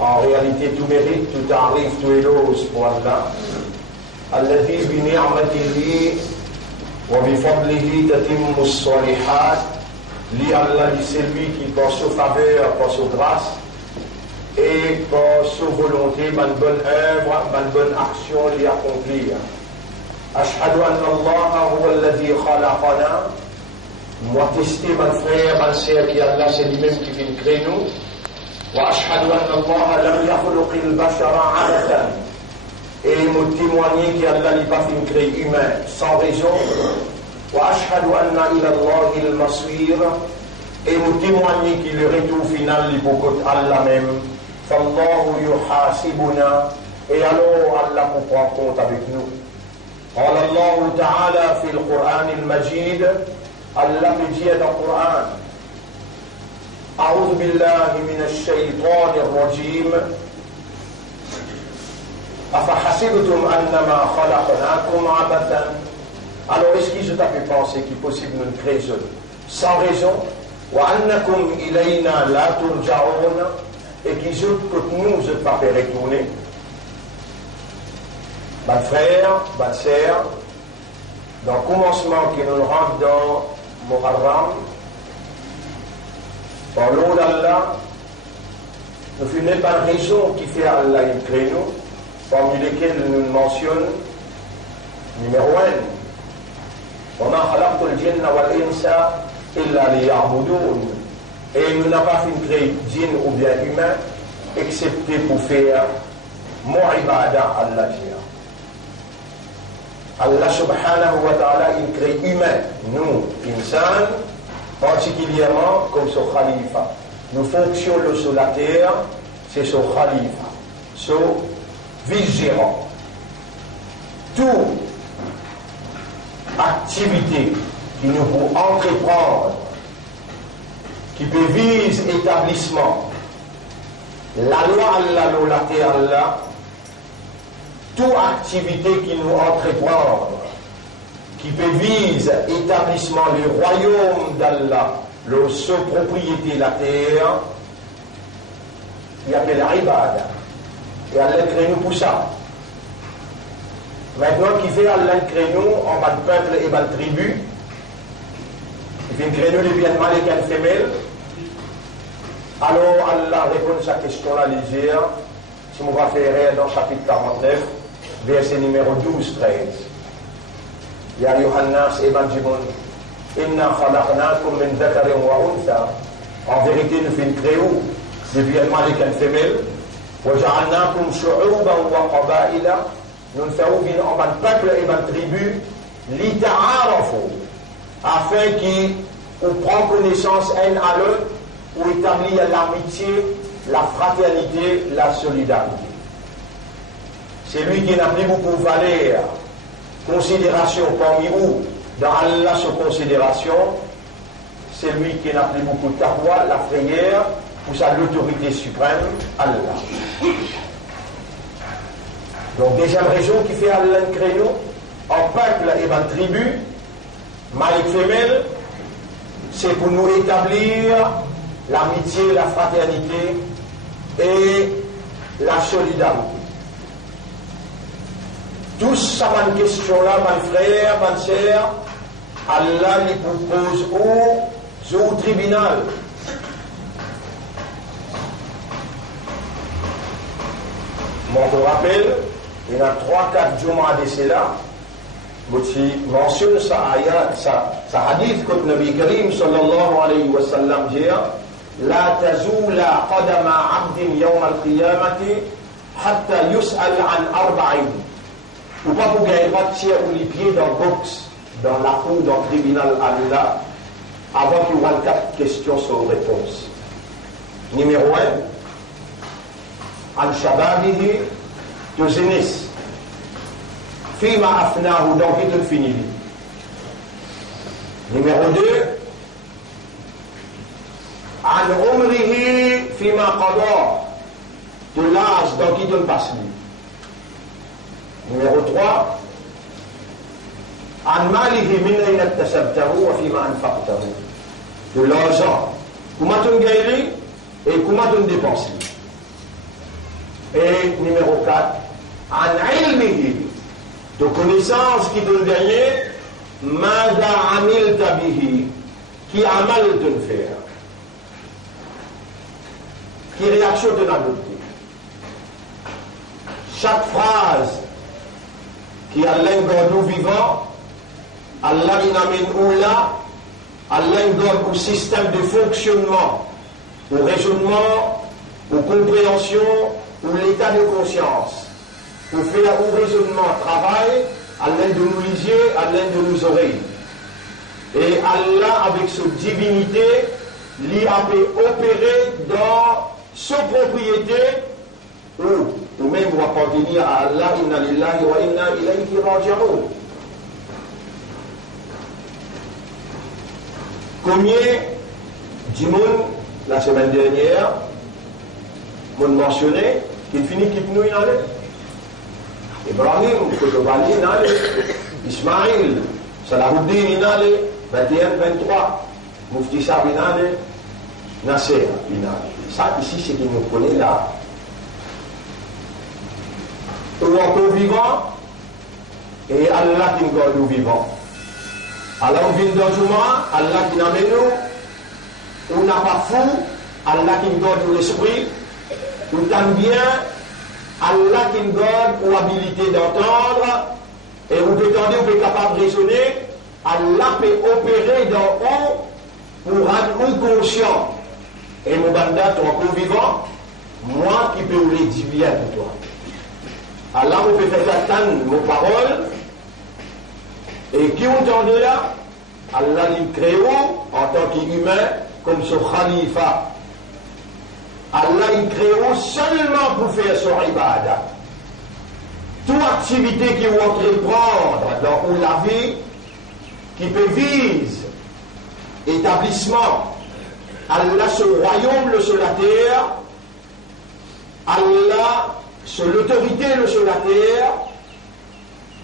En réalité, tout mérite, tout arrive, tout éloge pour Allah. الذي بنعمته وبفضله تتم الصالحات. Li Allah, c'est lui qui, par sa faveur, par sa grâce, et par sa volonté, une bonne œuvre, une bonne action, l'y accomplir. Ashhadu anna Allah huwa alladhi khalaqana. Moi, tester, mon frère, mon sœur, qui Allah, c'est lui-même qui vient créer nous. Wa ashhadu anna Allah lam yakhluq al-bashara abathan. Et me témoigner qu'Allah n'a pas fait créer humain sans raison. وأشهد أن إلى الله المصير et nous témoigner que le retour final est pour Allah même. فالله يحاسبنا et alors Allah vous prend compte avec nous. قال الله تعالى في القرآن المجيد Allah dit dans le Coran أعوذ بالله من الشيطان الرجيم أفحسبتم أنما خلقناكم عبثا. Alors, est-ce qu'il t'a fait penser qu'il est possible de nous créer sans raison? وَأَنَّكُمْ إِلَيْنَا لَا تُرْجَعُونَ et qu'ils que nous ne pas fait retourner. Mes frères, mes sœurs, dans le commencement qui nous rentre dans Muharram, par l'eau d'Allah, nous faisons pas de raison qui fait Allah une crée nous, parmi lesquelles nous mentionnons numéro 1. وما خلقت الجن والإنس إلا ليعبدون. Et nous n'avons pas fait créer djinn ou bien humain excepté pour faire mon ibada Allah. Allah subhanahu wa ta'ala il crée humain, nous, insan, particulièrement comme son khalifa. Nous fonctionnons sur la terre, c'est son khalifa, son vice-gérant. Tout activité qui nous peut entreprendre, qui peut viser établissement, la loi Allah, la terre Allah, toute activité qui nous entreprendre, qui peut viser établissement le royaume d'Allah, le seul propriété de la terre, il appelle l'ibada. Et Allah crée nous pour ça. Maintenant, qui fait Allah crée nous en bas de peuple et bas de tribu, il fait créer nous les biens mâles et les femelles. Alors Allah répond à sa question-là légère, si on va faire dans le chapitre 49, verset numéro 12-13. Ya Yohannas et Benjamin, Inna khalaqnakum min dhakarin wa untha. En vérité, nous faisons créer des biens mâles et les femelles. Wa ja'alnakum shu'uban wa qaba'ila. Nous faisons venir en bas de peuple et bas de tribu, lita'arafu, afin qu'ils prennent connaissance un à l'autre, ou établir l'amitié, la fraternité, la solidarité. C'est lui qui n'a plus beaucoup de valeur, considération parmi vous, dans Allah sur considération, c'est lui qui n'a plus beaucoup de taqwa, la frayeur, pour sa l'autorité suprême, Allah. Donc, deuxième raison qui fait Allah créer nous, en peuple et en tribu, mâle et femelle, c'est pour nous établir l'amitié, la fraternité et la solidarité. Tout ça, ma question-là, mes frères, mes sœurs, Allah les propose au tribunal. Moi, je rappelle, il y a 3-4 Jumu'ah de cela, qui mentionne sa hadith que le Nabi Karim sallallahu alayhi wa sallam dit La tazula qadama abdin yawm al-qiyamati hatta yus'al an arba'in. Ou pas pour gagner pas de ou les pieds dans le box, dans la cour, dans le tribunal Allah, avant qu'il y ait 4 questions sans réponse. Numéro 1, al-shababihi de jeunesse. Fima afnahu, donc il te finit. Numéro 2, an umrihi fima qada, de l'âge, donc il te passe. Numéro 3, an malihi min ayna iktasabtahu wa fima anfaqtahu, de l'argent, comment tu gagnes et comment tu dépenses. Et numéro 4, an ilmihi, de connaissance qui te le dernier, mada amilta bihi, qui amal te le faire, qui réaction te l'adopter. Chaque phrase qui a l'engordou vivant, Allah inamine ou là, Allah engorde au système de fonctionnement, au raisonnement, aux compréhensions, ou l'état de conscience, pour faire un raisonnement, travail, à l'aide de nos yeux, à l'aide de nos oreilles. Et Allah, avec sa divinité, lui a pu opérer dans sa propriété, ou même pour appartenir à Allah, inna lillahi wa inna ilayhi raji'un. Combien d'imams, la semaine dernière, m'ont mentionné qu'il finit qu'il nous y allait. Ibrahim, Kotobali, il allait. Ismaïl, Salahuddin, il allait. 21, 23. Mufti Sab, il allait. Nasser, il allait. Ça, ici, c'est qu'il nous connaît là. Nous sommes vivants et Allah qui nous garde vivants. Alors, on vient dans Juma, Allah qui nous amène nous. On n'a pas fou, Allah qui nous garde l'esprit. Ou tant bien Allah qui nous donne ou habilité d'entendre et vous pouvez tendre, vous pouvez capable de raisonner, Allah peut opérer dans vous pour rendre vous conscient. Et mon bandat, ton encore vivant, moi qui peux vous le dire bien pour toi. Allah vous peut faire attendre vos paroles et qui vous entendez là, Allah nous crée en tant qu'humain comme ce khalifa. Allah il crée seulement pour faire son ibadah. Toute activité qui vous entreprendre dans la vie, qui peut viser établissement, Allah sur le royaume, sur la terre, Allah sur l'autorité, sur la terre,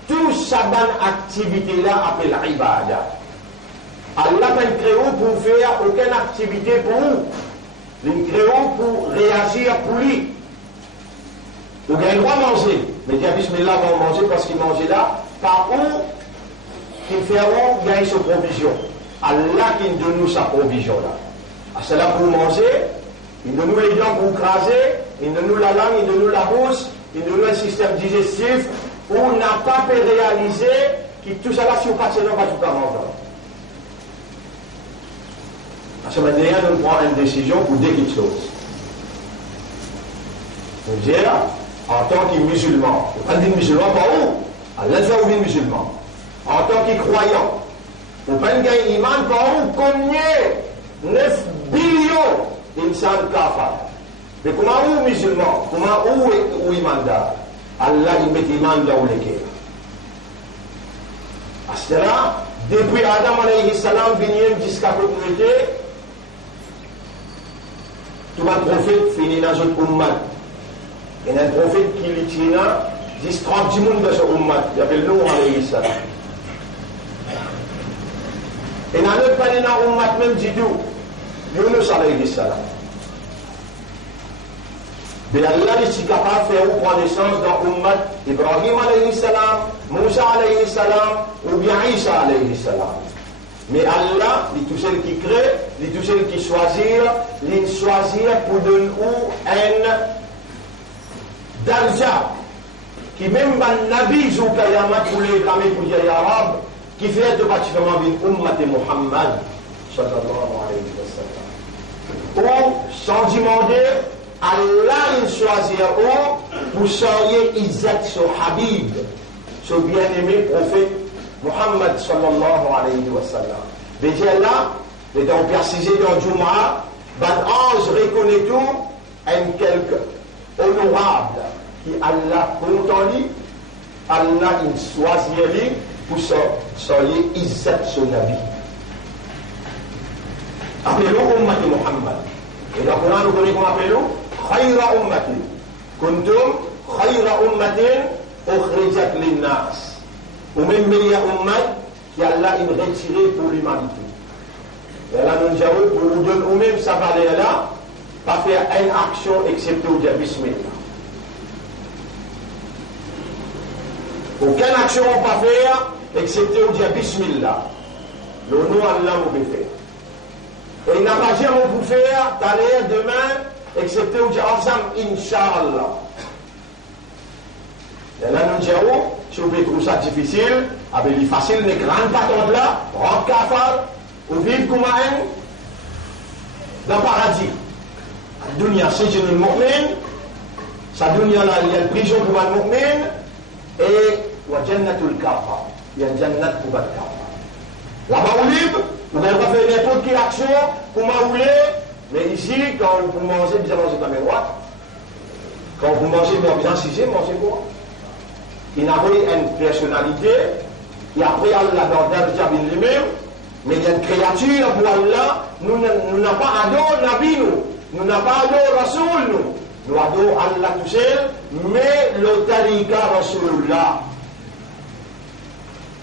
toute sa bonne activité là appelle ibadah. Allah n'a créé pour faire aucune activité pour vous. Nous créons pour réagir pour lui. Vous avez le droit de manger. Mais Dieu Bismillah va manger parce qu'il mange là. Par où qu'il fait où gagner sa provision. Allah qui donne nous sa provision là. C'est là pour manger. Il donne nous les dents pour craser. Il donne nous la langue, il donne nous la bouche. Il donne nous un système digestif où on n'a pas pu réaliser que tout ça là, si on passe là, on va tout à manger. Parce que maintenant, nous prenons une décision pour dire quelque chose. Nous disons, en tant que musulman, on ne dit musulman pas où? Allah fait ouvrir musulman. En tant que croyant, on ne peut pas gagner iman pas où? Combien 9 billions d'insans kafar. Mais comment où musulman? Comment où imandar? Allah il met iman là où les guerres. À cela, depuis Adam alayhi salam, jusqu'à la communauté, tout un prophète finit dans une ummat. Il y a un prophète qui lui tient, 10, 30 personnes dans ce ummat. Il appelle Nour alayhi salam. Et dans notre pays, dans l'ummat même, dit tout. Yunus alayhi salam. Mais Allah est capable de faire prendre naissance dans l'ummat Ibrahim alayhi salam, Moussa alayhi salam, ou bien Isa alayhi salam. Mais Allah, il est tout seul qui crée, il est tout seul qui choisit pour donner un darja, qui même un nabi, ou kayamat pour les ramés pour les arabes, qui fait de particulièrement une ummat de Muhammad, sallallahu alayhi wa sallam. Ou, sans demander, Allah il choisit pour soyer Isaac, son Habib, son bien-aimé prophète, Muhammad sallallahu alayhi wa sallam. Déjà là, étant précisé dans Jum'a, ange reconnaît tout, un quelque honorable qui Allah compte en lui, Allah il choisit lui pour soyer Isaac son Nabi. Appelons Ummat Muhammad. Et dans le Coran, nous connaissons comment appelons Khayra Ummatin. Kuntum Khayra Ummatin ukhrijat linnas. Ou même meilleure ummat qui Allah il retiré pour l'humanité. Et là nous disons pour nous donner ou même ça valeur là, pas faire une action excepté au dire Bismillah. Aucune action on peut faire, excepté au dire Bismillah. Le nom Allah on peut faire. Et il n'a pas jamais on peut faire, d'aller demain, excepté au dire ensemble, Inch'Allah. Et là, nous disons, si vous trouvez ça difficile, avec les faciles, les grandes patentes là, rentre cafard, ou vivre comme un, dans le paradis. La dunya, c'est une mu'min, sa dunya là, il y a une prison pour un mu'min, et wa jannatul kafa, il y a une jannat pour un kafa. Là-bas, vous libre, vous n'avez pas fait n'importe quelle action, pour m'enrouler, mais ici, quand vous mangez, bien manger comme un roi, quand vous mangez, bien cisé, mangez quoi? Il n'a pas une personnalité, et après Allah dans le Jabin lui-même, mais il y a une créature pour Allah, nous n'avons pas adoré Nabi, nous n'avons pas adoré Rasoul, nous adorons Allah tout seul, mais le Tariqa Rasulullah.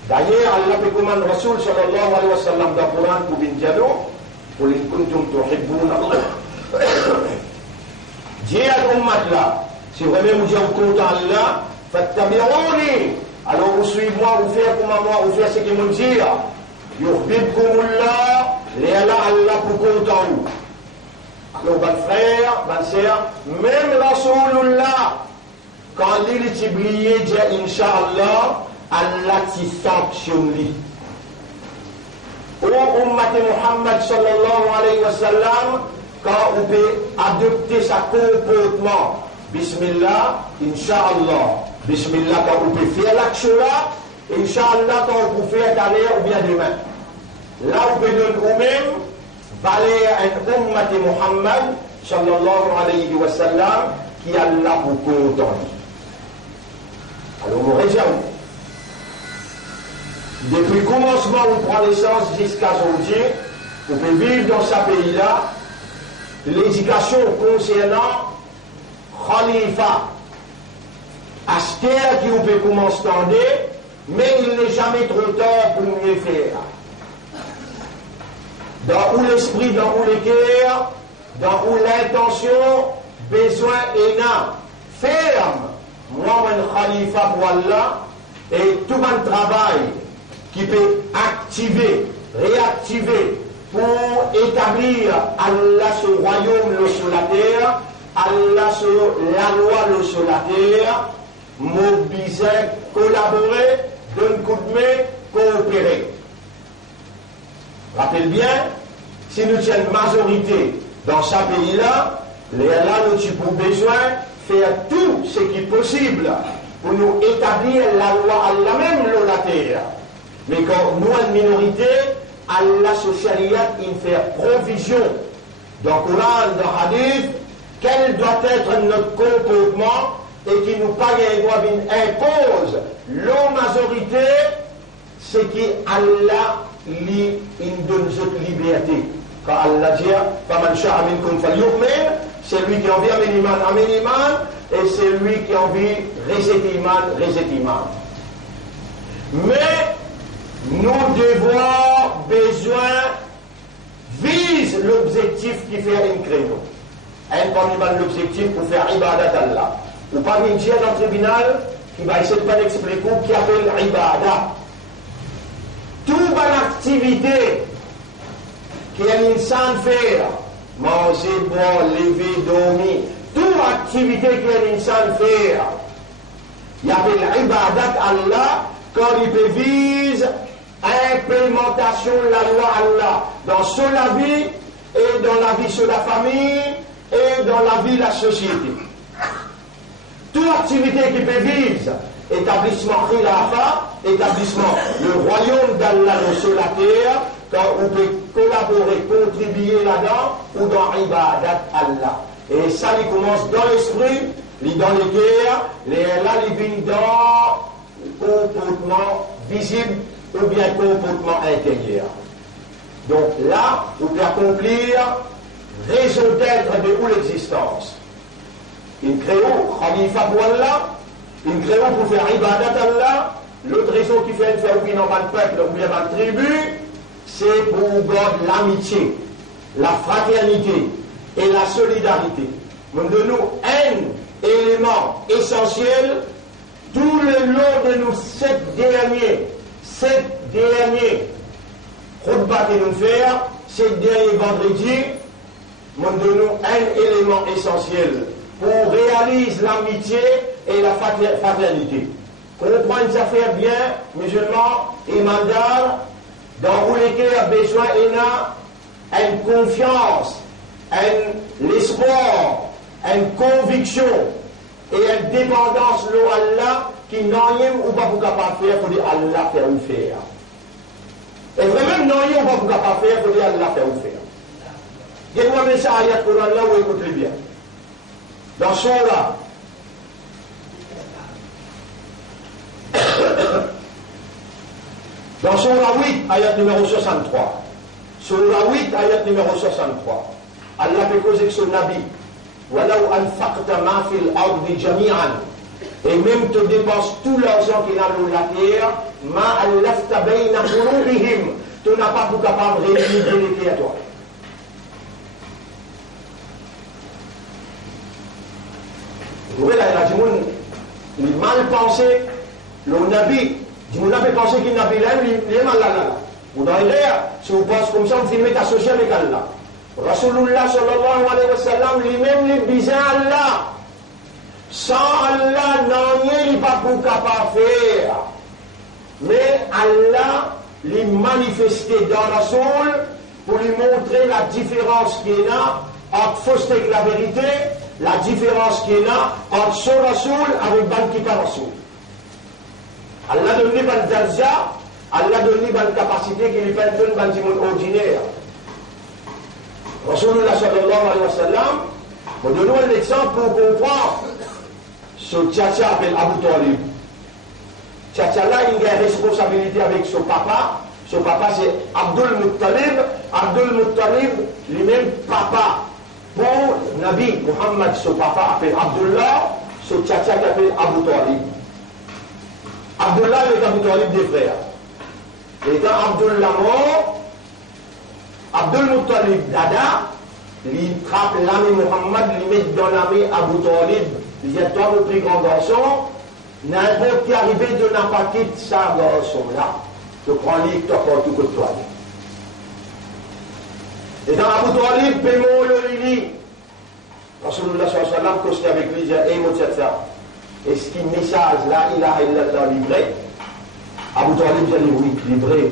D'ailleurs, Allah peut commander Rasoul sallallahu alayhi wa sallam dans le Coran pour Binjalo, pour les kuntum tuhibbun Allah. Dis à l'ummat là, si vraiment vous êtes content Allah, fattabi'ouni, alors vous suivez-moi, vous faites comme moi, vous faites ce qu'ils m'ont dit. Yuhbibkumullah, les Allah pour content. Alors, mon frère, ma soeur, même Rasulullah, quand il est brillé, dit Inch'Allah, Allah t'y sanctionne. Au Ummat Muhammad sallallahu alayhi wa sallam, quand on peut adopter sa comportement, Bismillah, Inch'Allah. Bismillah, quand vous pouvez faire l'action là, Inch'Allah, quand vous pouvez faire d'aller ou bien demain. Là, vous pouvez donner vous-même, valer un ummat Muhammad, sallallahu alayhi wa sallam, qui a là pour content. Alors, on réserve. Depuis le commencement, on prend naissance jusqu'à aujourd'hui, vous pouvez vivre dans ce pays-là, l'éducation concernant Khalifa. Aster qui on peut commencer à tendre, mais il n'est jamais trop tard pour mieux faire. Dans où l'esprit, dans où le cœur, dans où l'intention, besoin et n'a. Ferme, moi, mon Khalifa pour Allah, et tout mon travail qui peut activer, réactiver, pour établir Allah sur le royaume, sur la terre, Allah sur la loi, sur la terre, mobiliser, collaborer, donner coup de main, coopérer. Rappelez bien, si nous avons une majorité dans ce pays-là, nous avons besoin de faire tout ce qui est possible pour nous établir la loi Allah même sur la terre. Mais quand nous avons une minorité, Allah sur Sharia, il fait provision dans le Coran, dans le Hadith, quel doit être notre comportement et qui nous impose la majorité, ce qui Allah lui donne cette liberté. Quand Allah dit, c'est lui qui a envie à iman, et c'est lui qui a envie reset iman. Mais nous devons besoin vise l'objectif qui fait un créneau. Un l'objectif pour faire ibadat Allah. Ou pas une dire dans le tribunal qui va essayer de pas expliquer qui appelle ibadat. Toute bonne activité qu'un insan fait, manger, boire, lever, dormir, toute activité qu'un insan fait, il appelle ibadat Allah quand il vise implémentation de la loi Allah dans son la vie et dans la vie sur la famille et dans la vie de la société. Toute activité qui peut vise établissement khilafa, établissement le royaume d'Allah sur la terre, quand on peut collaborer, contribuer là-dedans ou dans ibadat Allah. Et ça, il commence dans l'esprit, dans le cœur, là, il vient dans le comportement visible ou bien comportement intérieur. Donc là, on peut accomplir raison d'être de où l'existence. Une créo, Khalifa pour Allah, une créo pour faire ibadat Allah, l'autre raison qui fait faire ou bien dans le peuple ou bien dans la tribu, c'est pour garder l'amitié, la fraternité et la solidarité. Donc de nous, un élément essentiel tout le long de nos 7 derniers khutbah que nous faisons, 7 derniers vendredis, nous donnons un élément essentiel pour réaliser l'amitié et la fraternité. Comprendre ça fait bien, musulmans, imandars, dans où lesquels a besoin une confiance, l'espoir, une conviction et une dépendance à Allah qui n'a rien ou pas pour capable faire pour dire Allah faire ou faire. Et vraiment, n'a rien ou pas pour capable faire pour dire Allah faire ou faire. Dites-moi mais ça, ayat Coran là où écoutez bien. Dans ce là, dans Surah 8, ayat numéro 63. Surah 8, ayat numéro 63. Allah fait causer que son Nabi, Walau anfaqta ma fil ardi jami'an, et même te dépenses tout l'argent qu'il a dans la terre, ma allafta bayna qulubihim, tu n'as pas pour capable de réunir les créateurs. Vous voyez là, il y a du monde, il mal pensé, le Nabi. Si vous n'avez pensé qu'il n'a pas il est mal là. Vous dans l'air, si vous pensez comme ça, vous filmez associé avec Allah. Rasulullah sallallahu alayhi wa sallam, lui-même, il disait Allah. Sans Allah, non, il n'est pas pour capable faire. Mais Allah, lui manifesté dans Rasoul pour lui montrer la différence qu'il y a entre fausseté et la vérité, la différence qu'il y a entre son Rasoul avec Ban Kita Rasoul. Allah donne une darja, Allah donne une capacité qui lui fait une monde ordinaire. Rasulullah sallallahu alayhi wa sallam, nous donnons un exemple pour comprendre. Ce tchatcha appelle Abu Talib. Tchatcha là, il a une responsabilité avec son papa. Son papa c'est Abdul Muttalib. Abdul Muttalib, lui-même papa. Pour Nabi Muhammad, son papa appelle Abdullah. Ce tchatcha qui appelle Abu Talib. Abdullah est Abu Talib des frères. Et quand Abdullah mort, Abdul Muttalib Dada, il frappe l'ami Muhammad, il met dans l'ami Abu Talib. Il dit à toi, le plus grand garçon, n'importe qui arrivé de n'a pas quitté ça garçon-là. Tu prends l'île, tu apportes tout que toi. Et dans Abu Talib, paiement le lili. Rasulullah sallallahu alayhi wa sallam, costé avec lui, il dit, hey, mon tchatcha. Est-ce qu'il message là, il a livré? Abu Talib dit oui, livré.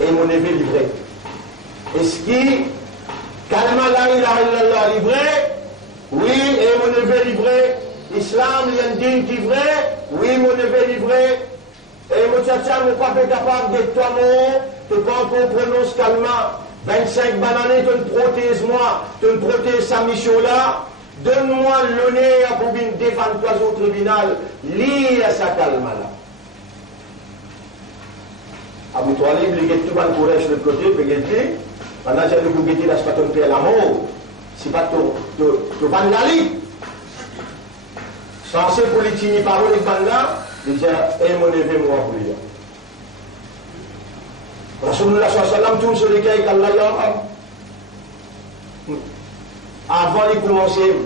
Et mon neveu livré. Est-ce qu'il calme là, il a livré? Oui, et mon neveu livré. Islam, il y a un dîme qui vrai? Oui, mon neveu livré. Et mon tchatcha n'est pas capable d'être toi-même, tu quand on prononce calmement. 25 bananes, tu me protèges moi, tu me protèges sa mission là. Donne-moi l'honneur pour bien défendre toi au tribunal. Lis à sa calme là. Abu Talib, il y a tout le courage de l'autre côté, il y a dit, pendant que j'ai le guetti là, c'est pas ton père l'amour. C'est pas ton ban la lit. Censé pour les tini parole les ban là, il dit, eh mon neveu, moi pour lui. Rasulullah sallallahu alayhi wa sallam, tout sur lesquels Allah y a. Avant de commencer,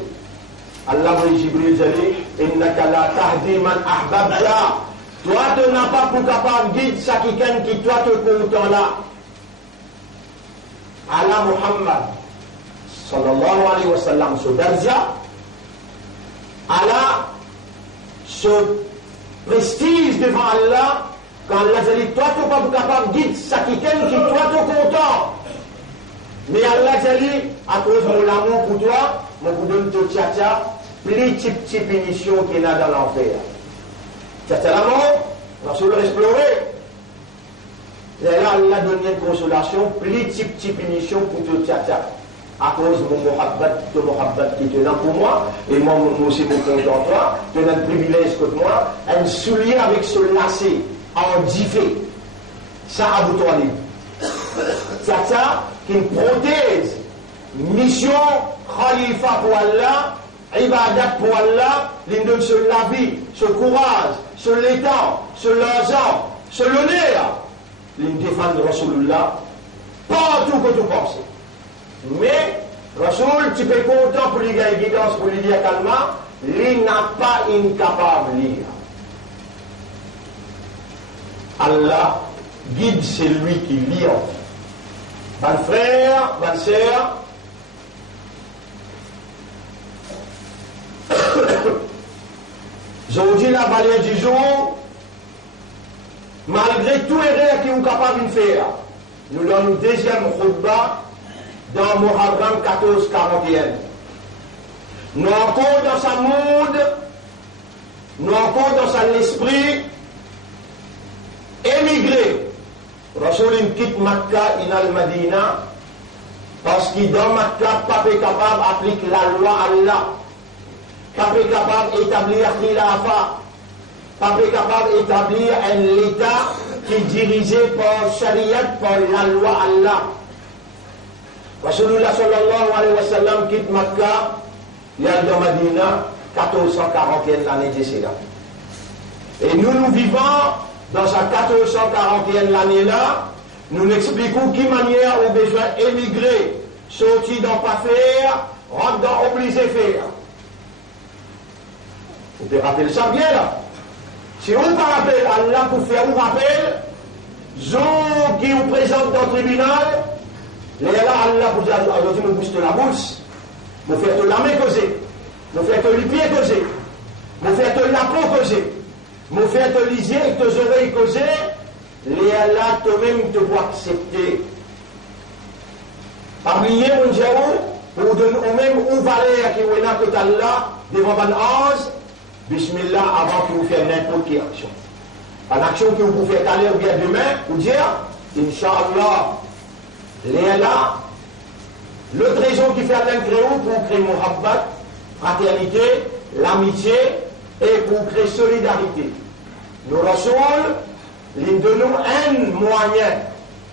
Allah dit Jibril dit innaka la tahdi man ahbabta. Toi, tu n'as pas pour capable de guider ça qui toi te content là. Allah Muhammad sallallahu alayhi wa sallam, ce darja, Allah, ce prestige devant Allah, quand Allah dit toi, tu n'es pas pour capable de guider ça qui toi te content. Mais Allah dit, à cause de mon amour pour toi, je vous donne tout tchatcha, plus de punition qu'il y a dans l'enfer. Tchatcha l'amour, on va se l'explorer. Et là, Allah donne une consolation, plus de punition pour tout tchatcha. À cause de mon mohabbat qui est là pour moi, et moi aussi mon content toi, tu as un privilège que moi, un soulier avec ce lacet, en diffé. Ça, Abu Talib. Tchatcha, qui protège mission khalifa pour Allah, ibadat pour Allah, il donne sur la vie, sur le courage, sur l'état, sur l'argent, sur l'honneur, il défend Rasulullah, partout que tu penses. Mais Rasul, tu peux content pour lui gagner guidance, pour lui dire calmement, il n'a pas incapable de lire. Allah guide celui qui lit en vie. Mon frère, ma sœur, aujourd'hui la valeur du jour, malgré tous les rêves qu'ils sont capables de faire, nous donnons une deuxième khutbah dans Muharram 1441. Nous encore dans sa mood, nous encore dans son esprit, émigré. Rasoul quitte Makkah in al-Madina parce que dans Makkah, pas capable d'appliquer la loi Allah, pas capable d'établir khilafa, pas capable d'établir un État qui est dirigé par Shariat, par la loi Allah. Rasulullah sallallahu alayhi wa sallam quitte Makkah, il y a dans Madina 1441 l'année de cela. Et nous vivons dans sa 1441 l'année-là, nous expliquons qui manière on besoin émigrer, sortir dans pas faire, rentrer dans obligé faire. Vous pouvez rappeler ça bien là. Si on vous rappelle Allah pour faire, vous rappelle, ceux qui vous présentent dans le tribunal, les là Allah vous dit, aujourd'hui nous booste la bourse, nous faisons la main causer, nous faisons les pieds causer, nous faisons la peau causer. Mon fait te liser et tes oreilles causer, les Allah toi-même te doit accepter. Parmi mon Dieu, pour donner au même ou valeur qui est là que Allah devant un ange, Bismillah avant que vous fassiez n'importe quelle action. Une action que vous pouvez aller ou bien demain, ou dire, Inch'Allah, les Allah, l'autre raison qui fait Allah créer pour créer Muhabbat, fraternité, l'amitié, et pour créer solidarité. Nous Rasoul, l'une de nous,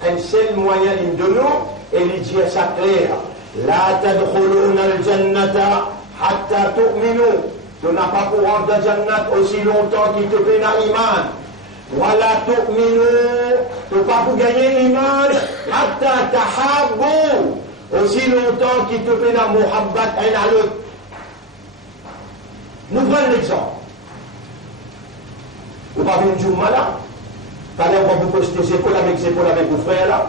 un seul moyen l'une de nous, et il dit ça clair. La tadkhuluna al-jannata hatta tu'minu. Tu n'as pas pour rentrer dans le jannat aussi longtemps qu'il te paie l'iman. Wala tu'minu. Tu n'as pas pour gagner l'iman hatta tahabbu. Aussi longtemps qu'il te paie la muhabbat un à l'autre. Nous prenons l'exemple. Vous n'avez pas vu une journée là. Fallait on va vous poster épaule avec vos frères là.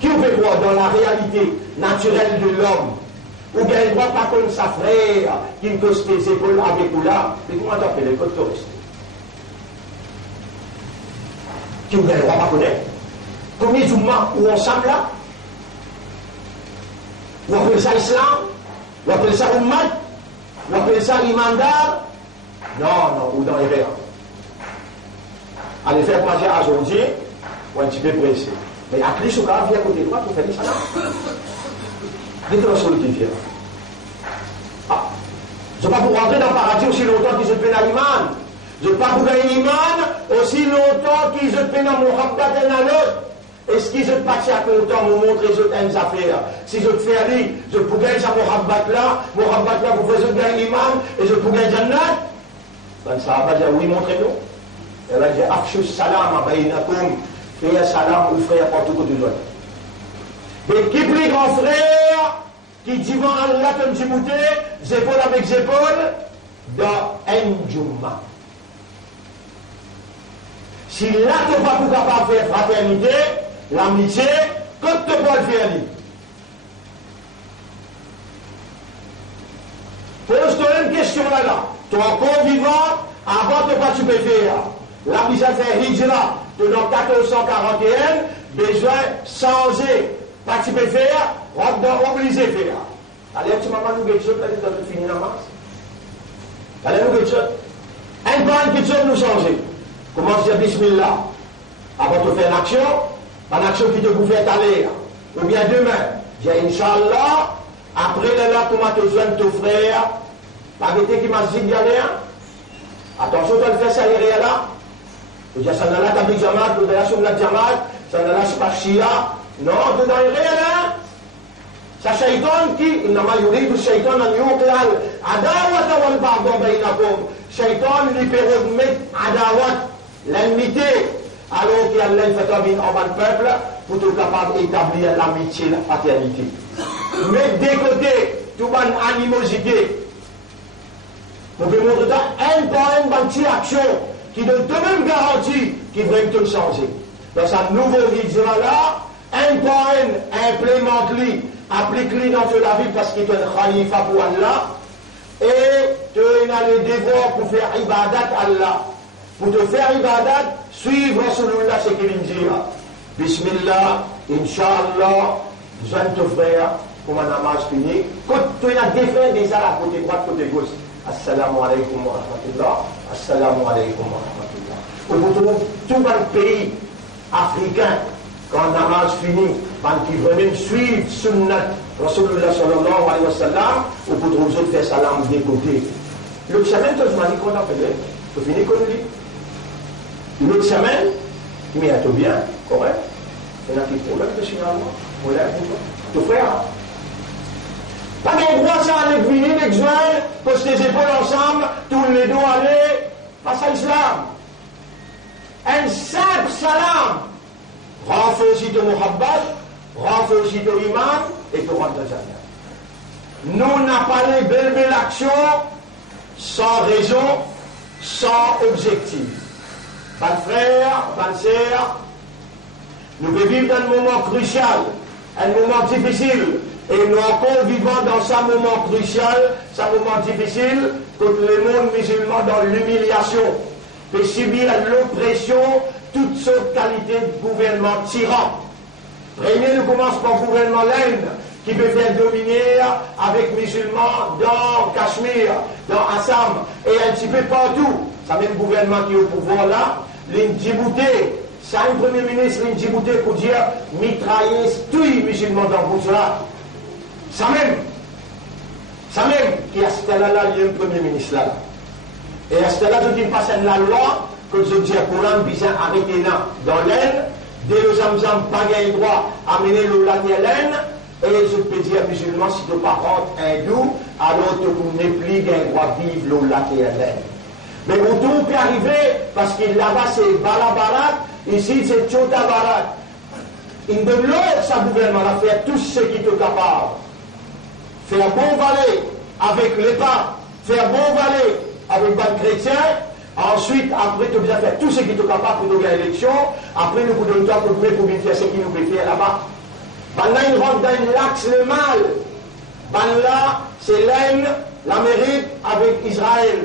Qui vous fait voir dans la réalité naturelle de l'homme, ou bien il ne voit pas comme sa frère qui me poste les épaules avec vous là, mais comment t'appelles les cotoristes? Qui vous ne voit pas connaître? Combien de mois où ensemble là? Ou on appelle ça islam? Ou on appelle ça ummat? Ou on appelle ça imandar? Non, ou dans les verres. Allez faire manger à aujourd'hui, ou un petit peu pressé. Mais à plus, au cas, viens à côté de moi pour faire ça. Dites-le sur le qui vient. Ah, je ne vais pas pour rentrer dans le paradis aussi longtemps qu'ils se peinent à l'imam. Je ne vais pas pour gagner l'imam aussi longtemps qu'ils se peinent à Muhabbat un à l'autre. Est-ce qu'ils se passent à content, me montrer les affaires? Si je te fais aller, je peux gagner ça Muhabbat là, vous faites gagner l'imam, et je peux gagner Jannat. Donc ça va dire oui, montrez-nous. Elle va dire Afshu salam bainakum, fais salam aux frères partout côté de l'autre. Et qui prie grand frère, qui dit devant Allah comme Djibouti, épaule avec épaule, dans un Jumma. Si là tu n'es pas capable de faire fraternité, l'amitié, que tu peux le faire. Pose-toi une question là. Tu es encore vivant, avant de pas tu peux faire. La mise à faire hijra, de dans 1441, besoin changer. Pas tu peux faire, on doit obliger à faire. Allez, tu m'as dit quelque chose, tu as fini la masse. Allez, nous quelque chose. Un point qui nous changer. Commence à dire Bismillah. Avant de faire l'action, une action qui te vous fait aller. Ou bien demain, j'ai Inch'Allah, après là, comment te joindre ton frère, la vérité qui m'a dit d'y aller. Attention, tu le fais ça, il est là. Tu dis, ça n'a pas de Jamat, tu as sur la Jamat, ça n'a pas Shia. Non, tu n'as rien là. C'est Shaitan qui, il n'a pas eu de Shaitan en yuqlal, adawat wal ba'da bainakum. Shaitan lui permet adawat, l'ennemité, alors qu'il y a l'infectamine en bas de peuple, pour être capable d'établir l'amitié, la fraternité. Mais des côtés, tout bonne animosité. Vous pouvez montrer un par une petite action qui donne de même garantie qu'il va tout changer. Dans sa nouvelle hijra là, un par un, implémente-lui, applique-lui dans toute la vie parce qu'il est un khalifa pour Allah, et tu as le devoir pour faire ibadat Allah. Pour te faire ibadat, suivre Rasulullah ce qu'il dit. Bismillah, Inch'Allah, jeune ton frère, comme un namaz fini. Quand tu as défait déjà la côté droite, côté gauche. Assalamu alaikum wa rahmatullah. Assalamu alaikum wa rahmatullah. On retrouve tout dans le pays africain, quand le namaz fini, quand ils veulent même suivre sunnat Rasulullah sallallahu alayhi wa sallam, on peut trouver faire salam des côtés. Le semaine, tu m'as dit qu'on a fait, tu finis comme lui. L'autre semaine, il m'y a tout bien, correct. Il y a un petit problème de finalement. On l'a dit, tout frère. Pas de droit ça à l'église, l'exemple, poser les épaules ensemble, tourner les dos, aller face à l'islam. Un simple salam renforce ton muhabbat, renforce ton iman et tu rentres dans Jannah. Nous n'avons pas les belles actions sans raison, sans objectif. Pas de frère, pas de sœur, nous vivons dans un moment crucial, un moment difficile, et nous encore vivons dans ce moment crucial, ce moment difficile, que le monde musulman dans l'humiliation, peut subir l'oppression, toutes sortes de qualités de gouvernement tyran. Premier, nous commençons par le gouvernement l'Inde, qui peut faire dominer avec musulmans dans Cachemire, dans Assam, et un petit peu partout. Ça même gouvernement qui est au pouvoir là, l'Indjibouté, ça un premier ministre l'Indjibouté pour dire mitrailler tous les musulmans dans le Gujarat. Ça même, qui a ce là, il y a un premier ministre là. Et à ce là, je dis passe la loi, que je dis à Coran, bien arrêté là, dans l'aine, dès le Zamzam, pas gain droit à mener le lac à l'aine, et je peux dire aux musulmans, si tu ne pas rentrer hindou, alors tu n'es plus gain droit de vivre le lac à l'aine. Mais où tout peut arriver, parce que là-bas c'est Balabarat, ici c'est Chota Barat. Il de l'autre, ça gouvernement à faire tout ce qui est capable. Faire bon valet avec l'État, faire bon valet avec les chrétiens, ensuite, après, tu dois faire tout ce qui est capable pour gagner l'élection, après nous donnons le temps pour bien faire ce qui nous peut faire là-bas. Là, il rentre dans l'axe le mal. Là, c'est l'Inde, l'Amérique avec Israël.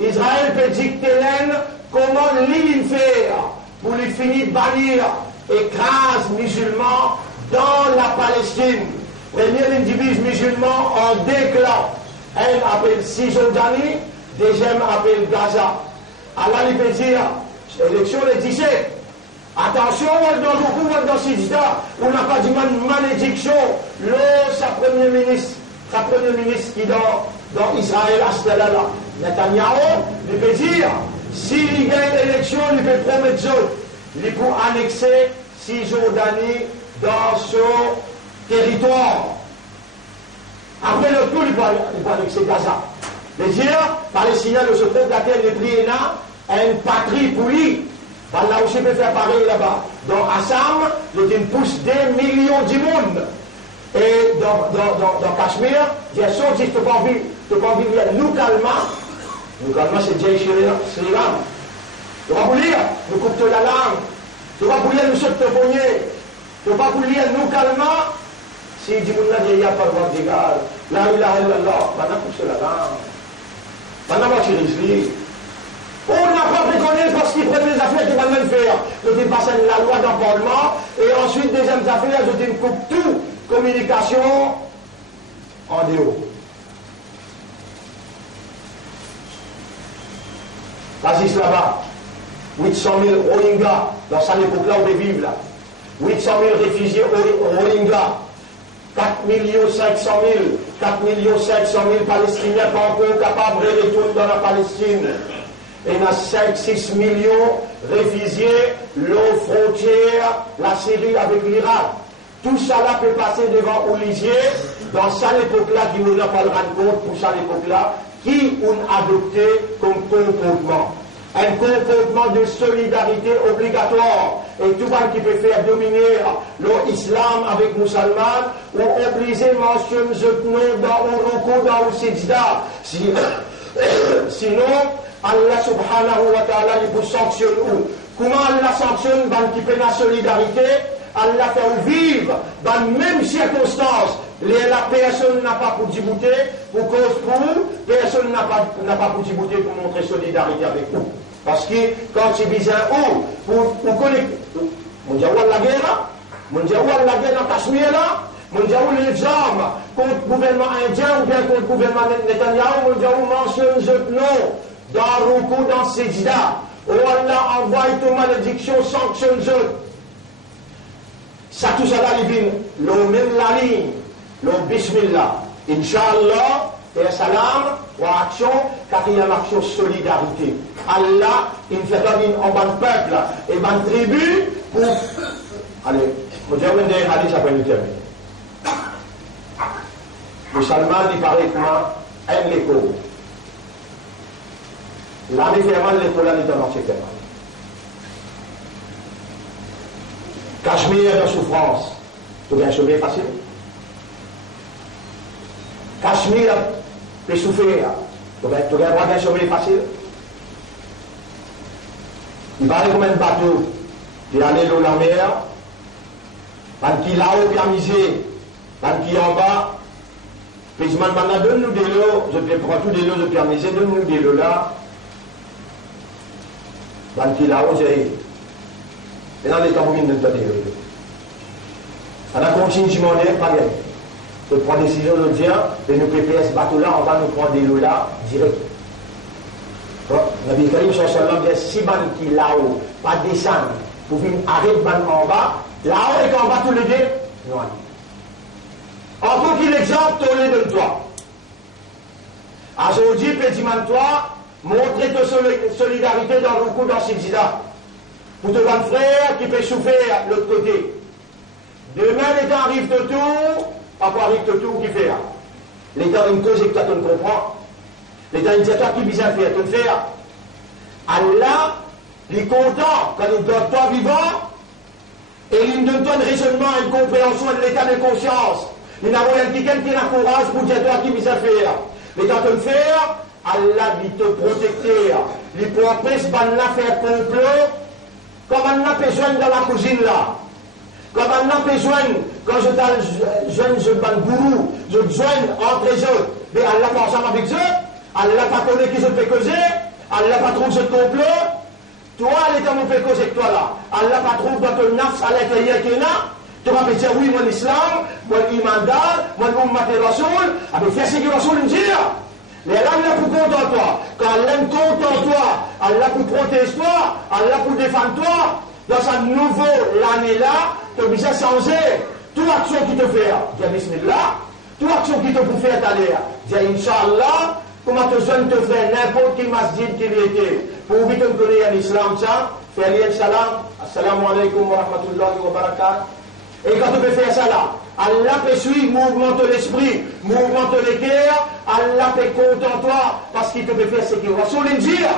Israël peut dicter l'Inde comment l'île faire pour les finir de bannir, écrase musulmans dans la Palestine. Premier individu musulman en deux clans. Un appelle Cisjordanie, deuxième appelle Gaza. Allah lui peut dire, élection le 17. Attention, dans beaucoup dans Sijda, on n'a pas dit malédiction. Sa premier ministre qui est dans Israël, à ce là, Netanyahu, il peut dire, s'il gagne l'élection, il peut promettre il peut annexer Cisjordanie dans son territoire. Après le coup, il peut annexer Gaza. Les dire, Palestiniens de se trouve la terre de Briena, une patrie pour lui. Là aussi, il peut faire pareil là-bas. Dans Assam, il pousse des millions de monde. Et dans Cachemire, il y a sorti, tu ne peux pas vivre localement. Localement, c'est Jai Shri Ram. Tu ne peux pas lire, nous coupons la langue. Tu ne peux pas lire, nous sautons le poignet. Tu ne peux pas lire localement. Si tu dis, il y a pas de voix d'égale. La ilaha illallah, maintenant, pousse la langue. Maintenant, moi, tu risques. On n'a pas déconné parce qu'ils prennent les affaires qu'ils vont même faire. Je dis passer la loi dans le Parlement et ensuite, deuxième affaire, je dis coupe tout, communication en déo. Vas-y là-bas, 800 000 Rohingyas, dans cette époque-là où ils vivent là. 800 000 réfugiés Rohingyas, 4 500 000 Palestiniens pas encore capables de retourner dans la Palestine. Et il y a 5-6 millions de réfugiés, l'eau frontière, la Syrie avec l'Irak. Tout ça là peut passer devant Olivier, dans cette époque-là, qui nous n'a pas le rendre compte, pour cette époque-là, qui ont adopté comme comportement. Un comportement de solidarité obligatoire. Et tout le monde qui peut faire dominer l'islam avec les musulmans, ou obliger mentionner ce nom dans le Roko, dans le Sijda. Sinon, Allah subhanahu wa ta'ala, il vous sanctionne où? Comment Allah sanctionne dans qui fait la solidarité? Allah fait vivre dans les mêmes circonstances. La personne n'a pas pour djibouter, pour cause pour, personne n'a pas pour djibouter pour montrer solidarité avec vous. Parce que quand tu vis un haut, pour connecter, mon dieu, la guerre, mon dieu, la guerre dans Cachemire là, mon dieu, les armes contre le gouvernement indien ou bien contre le gouvernement Netanyahu, mon dieu, mentionne ce nom dans Ruku, dans Sejda. Oh Allah envoie ton malédiction, sanctionne ce. Ça tout ça là, il vient, le même la ligne, le bismillah, Inch'Allah, et salam, ou action, car il y a l'action solidarité. Allah, il fait venir en bas de peuple, et bas de tribu, pour. Allez, je vais vous dire un hadith après le terme. Le Salman, il paraît que moi, aime l'écho. L'année fermant, l'écho là, il est en entier. Cachemire de souffrance, tu viens chemin facile. Cachemire de souffrir, tu viens voir un chemin facile. Il va aller comme un bateau, il aller dans la mer, qui là-haut permisé, qui en bas, puis je m'en demande, donne-nous de l'eau, je prends tout de l'eau de permisé, donne-nous de l'eau là, qui là-haut, j'ai. Et dans les temps où il ne t'a dit, on a continué de demander, pas bien. De prendre décision de dire, de nous préparer ce bateau-là, on va nous prendre des lots là, direct. Nabi Karim sallallahu dit, si ban qui là-haut, pas descendre, pour venir arrêter ban en bas, là-haut et en bas tous les deux, non. Encore qu'il exemple, tu le donne-toi. Aujourd'hui, pédimane-toi, montrer ta solidarité dans le coup dans Sejda. Pour te voir frère qui peut souffrir de l'autre côté. Demain, l'État arrive de tout, après arrive de tout, qui fait. L'État a une cause et que toi, tu ne comprends. L'État dit à toi qui vient faire, tu le fais. Allah, il est content quand il donne toi vivant, et il donne toi un raisonnement, une compréhension de l'état de conscience. Il n'a rien quelqu'un qui a courage pour dire à toi qui vient faire. L'État te le fait, Allah, il te protecter. Il peut empêcher de faire complot. Comme on a besoin dans la cuisine là, comme on a besoin, quand je jeune, je ban gourou, je joigne entre les autres, mais Allah pas ensemble avec eux, Allah pas connaît qui je fais causer, Allah pas trouve ce complot, toi l'État me fait causer que toi là, Allah pas trouve dans ton nafs à l'intérieur qui est là, tu vas me dire oui, mon islam, mon imandal, mon ummat et rasoul, mais fais ce que rasoul me dit. Mais Allah pour compte en toi. Quand Allah compte en toi, Allah pour protéger toi, Allah pour défendre toi, dans sa nouvelle année là, tu es obligé de changer. Toute action qui te fait, dis Bismillah, toute action qui te peut faire t'aller, dis Inch'Allah, comment te jeune te fait n'importe quel masjid qu'il était. Pour vite te connaître l'islam, ça, fais aliyah salam, assalamu alaikum wa rahmatullahi wa barakatuh. Et quand tu peux faire ça là, Allah peut suivre, mouvement de l'esprit, mouvement de l'équerre, Allah peut compter en toi, parce qu'il te peut faire ce qu'il va sur dire.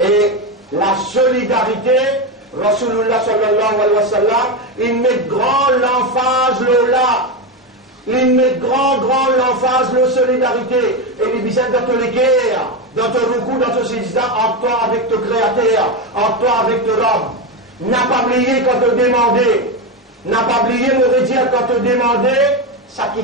Et la solidarité, Rasulullah sallallahu alayhi wa sallam, il met grand l'emphase là. Il met grand l'emphase la solidarité. Et il dit dans ton l'équerre, dans ton recours, dans ton sejda, en toi avec ton créateur, en toi avec ton homme. N'a pas oublié quand te demandé. N'a pas oublié, m'aurait dit quand te demandait, ça qui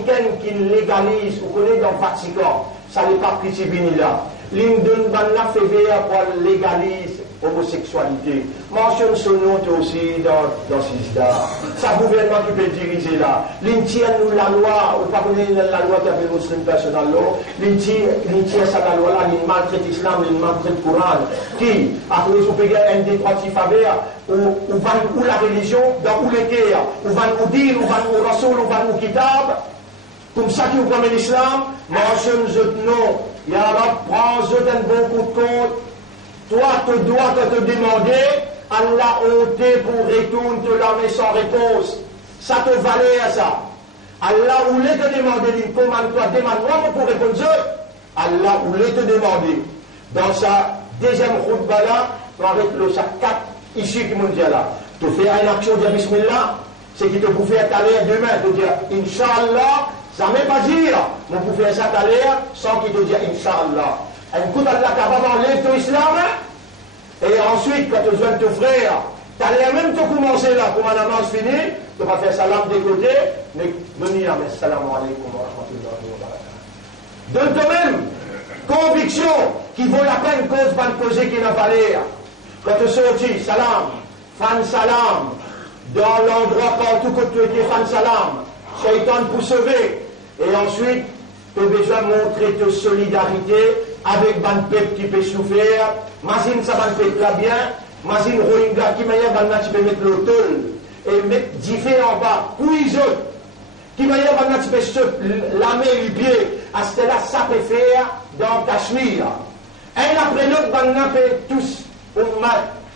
légalise, vous connaissez dans le Vatican, ça n'est pas petit là. L'une d'une banna fait pour légalise homosexualité. Mentionne ce nom aussi dans Sejda. Ça gouvernement qui peut diriger là. L'une tient nous la loi, ou pas connaître la loi qui avait Muslim Personal Law, l'une tient ça la loi là, l'une maltraite l'islam, l'une maltraite le Coran, qui, après vous pouvez un des trois faveurs, ou la religion, dans où l'équerre, ou van ou dire, ou van ou rasoul, ou van ou kitab, comme ça qui vous promène l'islam, mentionne ce nom. Ya Rab, prends-je d'un bon coup de compte. Toi, tu dois te demander, Allah ôté pour retourner te la main sans réponse. Ça te valait à ça. Allah voulait te demander, il commande-toi, demande-moi pour répondre. Allah voulait te demander. Dans sa deuxième khutbah là, avec le sac 4, ici qui m'ont dit là, tu fais une action de Bismillah, c'est qui te peut faire aller demain, te dire Inch'Allah. Ça ne veut pas dire, on peut faire ça à l'air sans qu'il te dise Inch'Allah. un coup d'Allah capable enlève ton islam, et ensuite, quand tu viens de ton frère, tu allais même te commencer là, pour ma namaz finie, tu vas faire salam des côtés, mais venir, mais salam alaikum wa rahmatullahi wa barakatuh. De toi-même, conviction qui vaut la peine cause van poser qui n'a pas l'air. Quand tu sortis, salam, fan salam, dans l'endroit partout que tu étais, fan salam, shaitan pour sauver. Et ensuite, tu as besoin de montrer ta solidarité avec ban peuple qui peut souffrir. Imagine ça ban peuple très bien. Imagine Rohingya qui m'a dit que tu peux mettre l'hôtel et mettre différents en bas, puis les autres. Qui m'a dit que tu peux la main et le pied. À ce là, ça peut faire dans Cachemire. Un après l'autre, on peut tous, un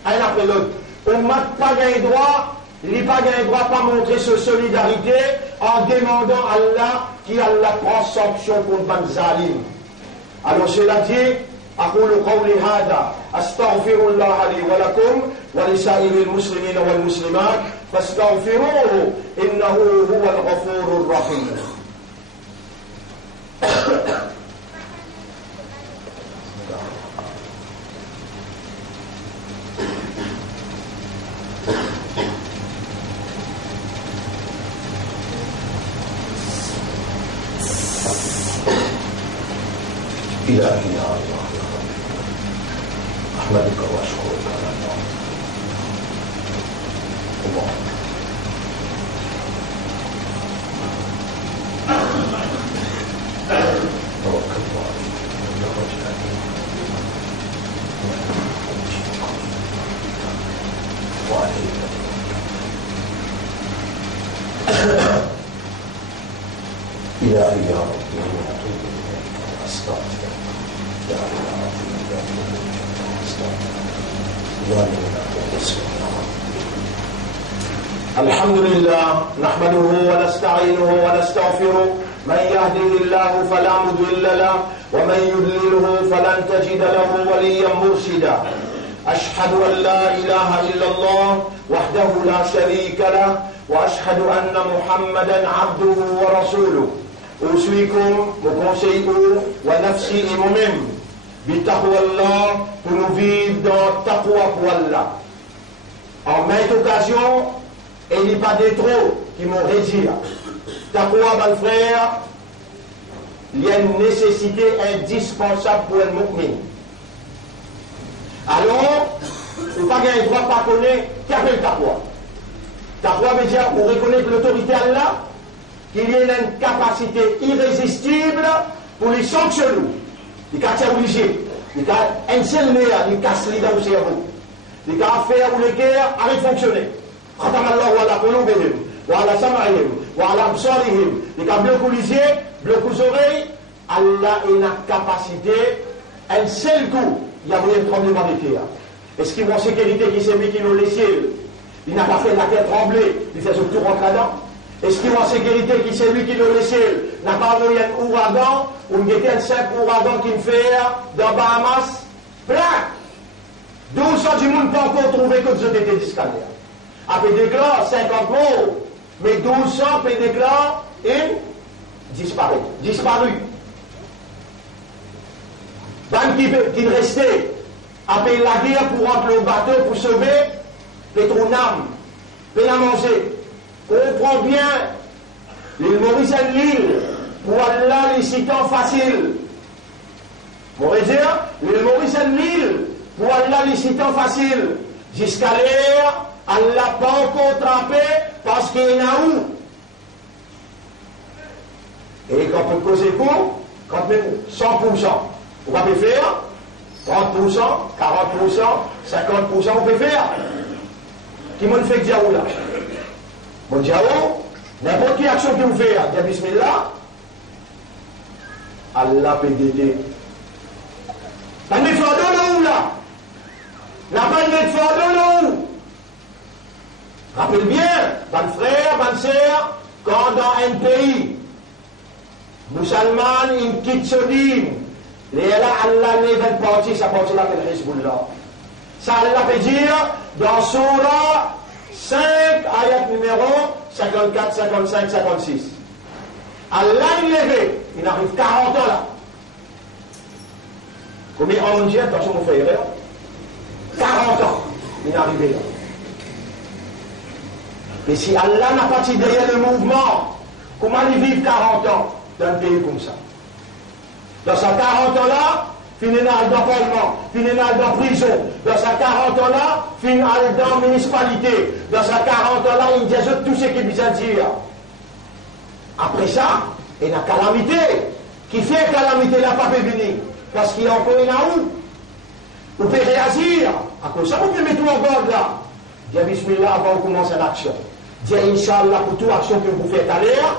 après l'autre. On n'a pas gagné droit. Il n'a pas gagné droit pas montrer sa solidarité en demandant à Allah qui Allah prend sanction contre Ban Zalim. Alors cela dit, أقول قولي هذا أستغفر الله لي ولكم ولسائر المسلمين والمسلمات فاستغفروه إنه هو الغفور الرحيم. إلهي يا الله أحمدك وأشكرك على الله. توكلت عليك إنك رجعني وعليك إلهي يا رب إني أتوب إليك وأستغفرك يا رب الحمد لله نحمده ونستعينه ونستغفره من يهده الله فلا مضل له ومن يضلله فلن تجد له وليا مرشدا أشهد أن لا إله إلا الله وحده لا شريك له وأشهد أن محمدا عبده ورسوله أوصيكم وكونسيكم ونفسي moi-même bitaqwa Allah pour nous vivre dans taqwa pour Allah. En maintes occasions, il n'y a pas de trop qui m'ont régi. Taqwa, mon frère, il y a une nécessité indispensable pour un mu'min. Alors, il ne faut pas gagner le droit de ne pas connaître qu'appelle taqwa. Taqwa veut dire pour reconnaître l'autorité d'Allah, qu'il y a une capacité irrésistible pour les sanctionner. Les cas obligés, les cas un seul nerf, les casse les dans le cerveau. Les cas faire ou les guerres arrêtent de fonctionner. Khatam Allah wa ala qulubihim, wa ala sam'ihim, wa ala absarihim. Les cas bloquent les yeux, bloquent les oreilles. Allah a la capacité, un seul coup, il y a un tremblement de terre. Est-ce qu'il y a une sécurité qui s'est mis qui nous laisse? Il n'a pas fait la terre trembler, il fait tout rentrer là-dedans. Est-ce qu'il y a une sécurité qui c'est lui qui nous laisse? N'a pas envoyé un ouragan, ou un simple ouragan qui me fait dans Bahamas? Plaque! 1200 du monde pas encore trouvé que vous étiez discalés. Après déclare 50 morts, mais 1200 peut déclare une disparu. Ban qui restait, après la guerre pour rentrer au bateau pour sauver, Pétronam, peut la manger. Comprends bien, l'île Maurice est l'île, pour Allah les citants faciles. Vous voyez dire, l'île Maurice est l'île, pour Allah les citants faciles. Jusqu'à l'air, Allah pas encore trappé parce qu'il y en a où. Et quand on peut causer pour, quand même 100%, on va faire 30%, 40%, 50%, on peut faire. Qui m'en fait dire où là? Bon Diao, n'importe quelle action que vous faites, dire Bismillah, Allah peut aider. La mettre dans l'eau là. La pas mettre dans l'eau. Rappelle bien, bonne frère, bonne sœur, quand dans un pays, musulman, il quitte ce dîme, Allah n'est pas parti, ça partit là avec Hezbollah. Ça Allah peut dire, dans Surah 5, ayat numéro 54, 55, 56. Allah il levé, il arrive 40 ans là. Combien en Dieu, attention, mon frère, 40 ans, il est arrivé là. Et si Allah n'a pas tiré le mouvement, comment il vit 40 ans dans un pays comme ça? Dans sa 40 ans-là, finit dans le parlement, finit dans la prison. Dans sa 40 ans-là, finit dans la municipalité. Dans sa 40 ans-là, il dit tout ce qu'il vient dire. Après ça, il y a une calamité. Qui fait calamité là, pas peut venir. Parce qu'il y a encore une où. Vous pouvez réagir. À cause de ça, vous pouvez mettre tout en garde là. Dis Bismillah avant de commencer l'action. Dis Inch'Allah pour toute action que vous faites à l'air,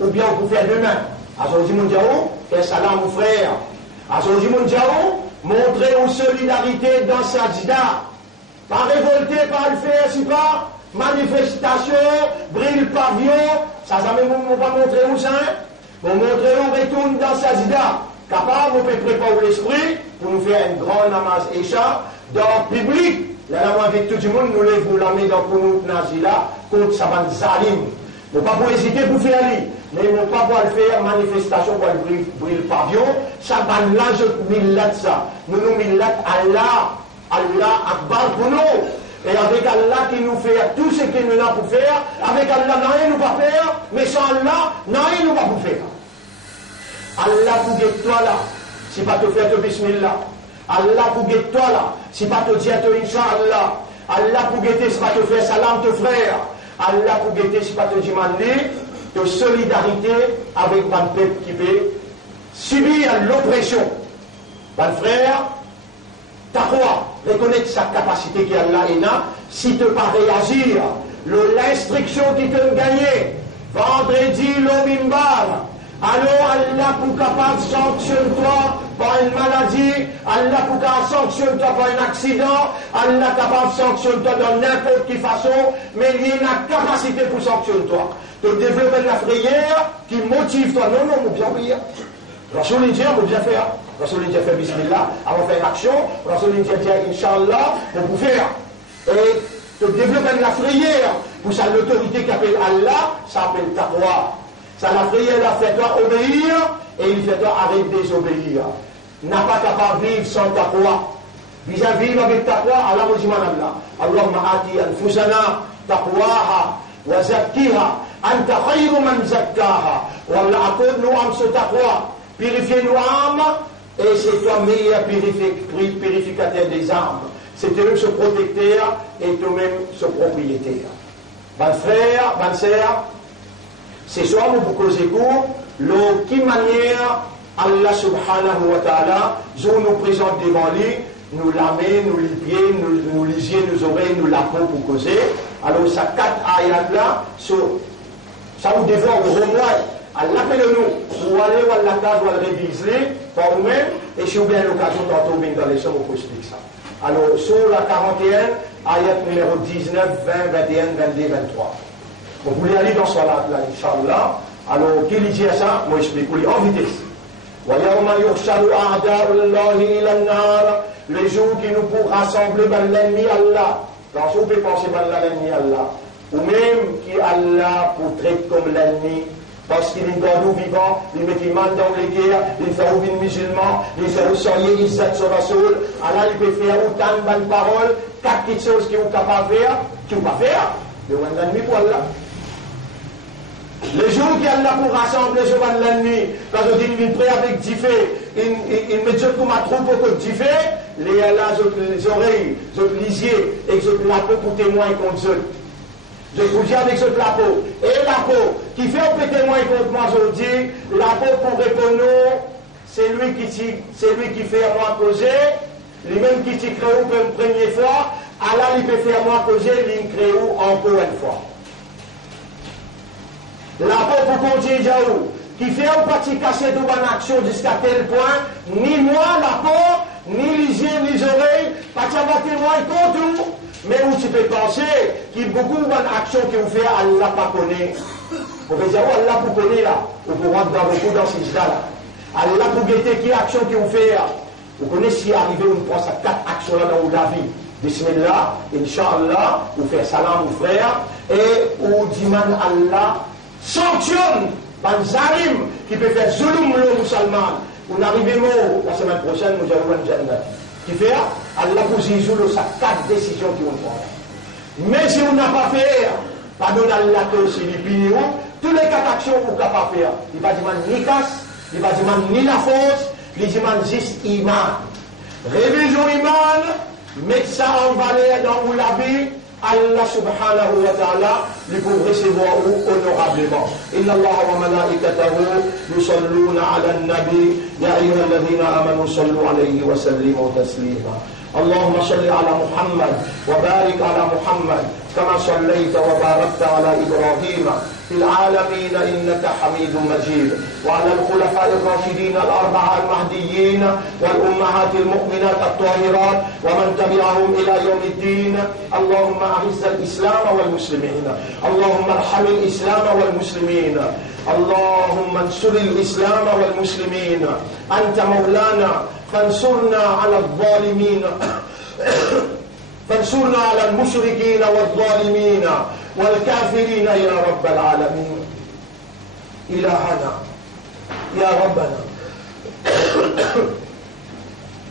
ou bien vous faites demain. Azorji Moundiaou, fais salam mon frère. Azorji Moundiaou, montrez une solidarité dans Sajda. Pas révolter, pas le faire, si pas manifestation, brille pavillon, ça jamais vous pas montrer où ça. Vous montrez où retourne dans Sajda. Capable, vous pouvez préparer l'esprit pour nous faire un grand namaz Isha dans le public. Là, avec tout le monde, nous lèvons la main dans le Nazila contre Saban Zalim. Nous ne pouvons pas hésiter pour faire lui. Mais nous ne pouvons pas faire manifestation pour briller le pavillon. Saban là, je millat ça. Nous millat Allah. Allah Akbar pour nous. Et avec Allah qui nous fait tout ce qu'il nous a pour faire, avec Allah, rien nous pas faire, mais sans Allah, rien nous pas pour faire. Allah pour guetter toi là, si pas te faire te bismillah. Allah pour guetter toi là, si pas te dire te Inch'Allah. Allah pour guetter, si pas te faire salam te frère. Allah pour guetter, si pas te demander de solidarité avec un peuple qui peut subir l'oppression. Mon frère, taqwa, reconnaître sa capacité qu'Allah est là, si tu pas réagir, l'instruction qui te gagne, vendredi le mimbar. Alors Allah pour capable de sanctionner toi par une maladie, Allah pour capable de sanctionner toi par un accident, Allah capable de sanctionner toi dans n'importe quelle façon, mais il y a une capacité pour sanctionner toi. De développer la prière qui motive toi. Non, non, on bien prier. Rasoul Indien, on bien faire. Rasoul Indien fait Bismillah, avant de faire une action. Rasoul Indien dit Inch'Allah, on peut faire. Et de développer la prière, pour ça l'autorité qui appelle Allah, ça appelle taqwa. Ça la prière là fait toi obéir et il fait toi arrêter de désobéir. N'a pas capable de vivre sans taqwa. Vis-à-vis avec taqwa, Allah vous dit Allah. Allahumma ati anfusana taqwaha wa zakkiha anta khayru man zakkaha. Wallah accorde nous âme ce taqwa. Purifie nos âmes et c'est toi meilleur purificateur des âmes. C'est toi-même ce protecteur et toi-même ce propriétaire. Mon frère, ma sœur, ce soir, nous vous causons de quelle manière Allah subhanahu wa ta'ala nous présente devant lui, nous la main, nous les pieds, nous les yeux, nous oreilles, nous la peau pour causer. Alors, ça 4 ayats là, ça vous dévore au moins. Allah appelle-nous pour aller à la case, ou à le réviser par vous-même, et si vous avez l'occasion d'entendre dans les sommes, vous expliquer ça. Alors, sur la 41, ayat numéro 19, 20, 21, 22, 23. Vous voulez aller dans ce salat là, Inch'Allah. Alors, qui dit ça? Moi, j'explique en vitesse. Les jours qui nous pourront rassembler dans l'ennemi Allah. Dans ce que vous pouvez penser dans l'ennemi Allah. Ou même qui Allah pour traiter comme l'ennemi. Parce qu'il est dans nous vivants, il met les mains dans les guerres, il fait ouvrir les musulmans, il fait ressortir Izzat sur la soul. Allah, il peut faire autant de bonnes paroles, 4 petites choses qu'il est capable de faire, qu'il ne peut pas faire. Mais on a l'ennemi pour Allah. Les jours qu'il y a là pour rassembler sur l'ennemi, quand on dit qu'il est prêt avec Diffé, il met Dieu comme un troupeau que Diffé, les oreilles, les yeux, et la peau pour témoigner contre Dieu. Je vous dis avec ce peau. Et la peau, qui fait un peu témoigner contre moi aujourd'hui, la peau pour répondre, c'est lui qui fait à moi causer, lui-même qui t'y crée pour une première fois, Allah il peut faire moi causer, il crée encore une fois. La peau pour continuer Jaou, qui fait un petit cachet de bonne action jusqu'à tel point, ni moi, la peau, ni les yeux, ni les oreilles, pas de témoigner contre vous. Mais où tu peux penser qu'il y a beaucoup de bonnes actions que vous faites, Allah pas connaît. Vous pouvez dire, oh, Allah vous connaît là, vous pouvez rentrer dans beaucoup dans ces là. Allah pour guetter quelle action que vous faites. Vous connaissez si arrivé, on pense à 4 actions là dans la vie. Bismillah, Inch'Allah, vous faites salam aux frères, et vous dites Allah sanctionne, ban zalim, qui peut faire zulum le musulman. On arrive la semaine prochaine, nous allons voir Jannah. Qui fait Allah vous y joue sa 4 décisions qui vont prendre. Mais si on n'a pas fait, pardon Allah que c'est les pignons, tous les 4 actions qu'on n'a pas faire. Il va dire ni casse, il va dire ni la force, il dit juste iman. Révision iman, mettre ça en valeur dans la vie. Allah subhanahu wa ta'ala lui pour recevoir honorablement. Inna Allah wa malaikatahu yusalluna ala an-nabi ya ayyuhalladhina amanu sallu alayhi wa sallimu taslima. اللهم صل على محمد وبارك على محمد كما صليت وباركت على إبراهيم في العالمين إنك حميد مجيد وعلى الخلفاء الراشدين الأربعة المهديين والأمهات المؤمنات الطاهرات ومن تبعهم إلى يوم الدين. اللهم أعز الإسلام والمسلمين، اللهم ارحم الإسلام والمسلمين، اللهم انصر الإسلام والمسلمين. أنت مولانا فانصرنا على الظالمين، فانصرنا على المشركين والظالمين والكافرين يا رب العالمين. إلهنا يا ربنا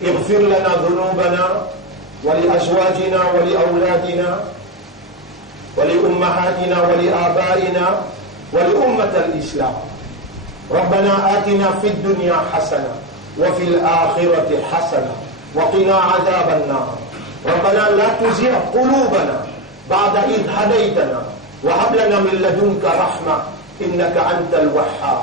اغفر لنا ذنوبنا ولأزواجنا ولأولادنا ولأمهاتنا ولآبائنا ولأمة الإسلام. ربنا آتنا في الدنيا حسنة وفي الآخرة حسنة وقنا عذاب النار. ربنا لا تزغ قلوبنا بعد إذ هديتنا وهب لنا من لدنك رحمة إنك أنت الوهاب.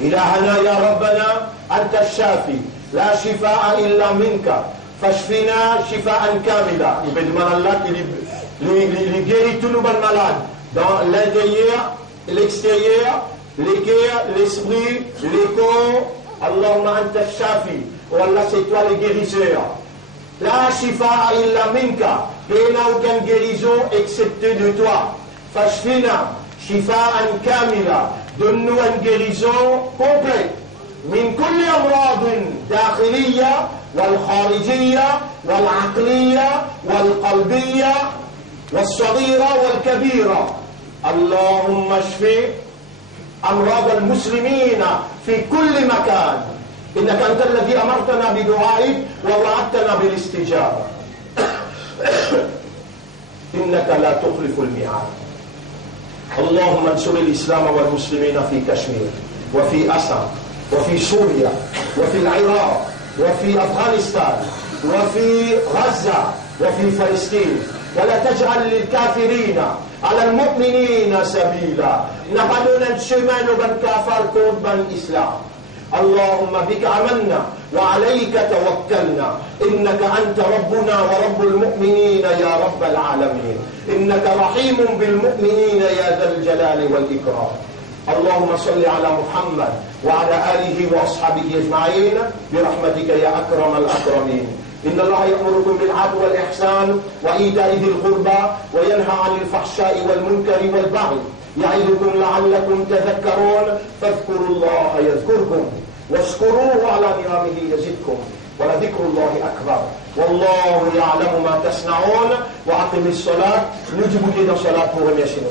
إلهنا يا ربنا أنت الشافي لا شفاء إلا منك فاشفنا شفاء كاملا. Évidemment Allah qui guérit tous nos malades dans l'intérieur, l'extérieur, les cœurs, l'esprit, les corps. Allahumma anta shafi. Oh Allah, c'est toi le guérisseur. La shifa illa minka. Il n'y a aucune guérison excepté de toi. Fashfina shifa'an kamila. Donne-nous une guérison complète. Min kulli amradin dakhiliya wal kharijiyya wal aqliyya wal qalbiyya wal saghira wal kabira. Allahumma shfi أمراض المسلمين في كل مكان إنك أنت الذي أمرتنا بدعائك ووعدتنا بالاستجابة. إنك لا تخلف الميعاد. اللهم انصر الإسلام والمسلمين في كشمير وفي أسد وفي سوريا وفي العراق وفي أفغانستان وفي غزة وفي فلسطين ولا تجعل للكافرين على المؤمنين سبيلا. نبدون شمال بن كافر كود بن إسلام. اللهم بك عملنا وعليك توكلنا إنك أنت ربنا ورب المؤمنين يا رب العالمين. إنك رحيم بالمؤمنين يا ذا الجلال والإكرام. اللهم صل على محمد وعلى آله وأصحابه أجمعين برحمتك يا أكرم الأكرمين. إن الله يأمركم بالعدل والإحسان وإيتاء ذي القربى وينهى عن الفحشاء والمنكر والبغي يعظكم لعلكم تذكرون. فاذكروا الله يذكركم واشكروه على نعمه يزدكم ولذكر الله أكبر والله يعلم ما تصنعون. وأقم الصلاة. نجب إلى صلاة pour remercier